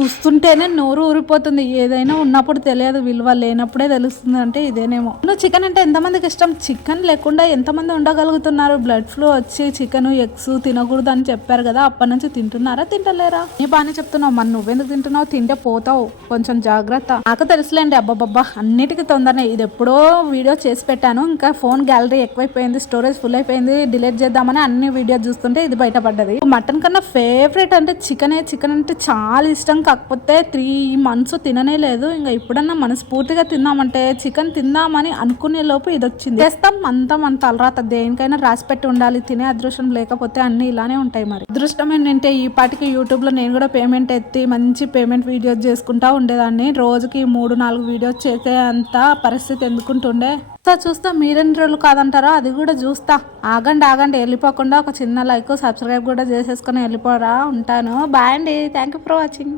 చూస్తుంటేనే నోరు ఊరిపోతుంది. ఏదైనా ఉన్నప్పుడు తెలియదు, విలువ లేనప్పుడే తెలుస్తుంది. అంటే ఇదేనేమో. చికెన్ అంటే ఎంతమందికి ఇష్టం? చికెన్ లేకుండా ఎంతమంది ఉండగలుగుతున్నారు? బ్లడ్ ఫ్లో వచ్చి చికెన్ ఎగ్స్ తినకూడదు అని చెప్పారు కదా, అప్పటి నుంచి తింటున్నారా తింటలేరా? నీ బాగానే చెప్తున్నావు, మరి నువ్వెందుకు తింటున్నావు? తింటే పోతావు, కొంచెం జాగ్రత్త. నాకు తెలుసులేండి. అబ్బాబ్బా అన్నిటికీ తొందరనే. ఇది ఎప్పుడో వీడియో చేసి పెట్టాను, ఇంకా ఫోన్ గ్యాలరీ ఎక్కువైపోయింది, స్టోరేజ్ ఫుల్ అయిపోయింది, డిలీట్ చేద్దామని అన్ని వీడియో చూస్తుంటే ఇది బయటపడ్డది. మటన్ కన్నా ఫేవరెట్ అంటే చికెన్ అంటే చాలా ఇష్టం. కాకపోతే 3 months తిననే లేదు. ఇంకా ఇప్పుడన్నా మనస్ఫూర్తిగా తిందామంటే చికెన్ తిందామని అనుకునే లోపు ఇది వచ్చింది. చేస్తాం అంతా మన తలరాత. దేనికైనా రాసి పెట్టి ఉండాలి. తినే అదృష్టం లేకపోతే అన్ని ఇలానే ఉంటాయి. మరి అదృష్టం ఏంటంటే ఈ పాటికి యూట్యూబ్ లో నేను కూడా పేమెంట్ ఎత్తి మంచి పేమెంట్ వీడియోస్ చేసుకుంటా ఉండేదాన్ని. రోజుకి 3-4 వీడియోస్ చేసే అంత పరిస్థితి ఎందుకుంటుండే. చూస్తా మీరెన్ని రోజులు కాదంటారా, అది కూడా చూస్తా. ఆగండి వెళ్ళిపోకుండా ఒక చిన్న లైక్ సబ్స్క్రైబ్ కూడా చేసేసుకొని వెళ్ళిపోరా. ఉంటాను. బాయ్ అండి. Thank you for watching.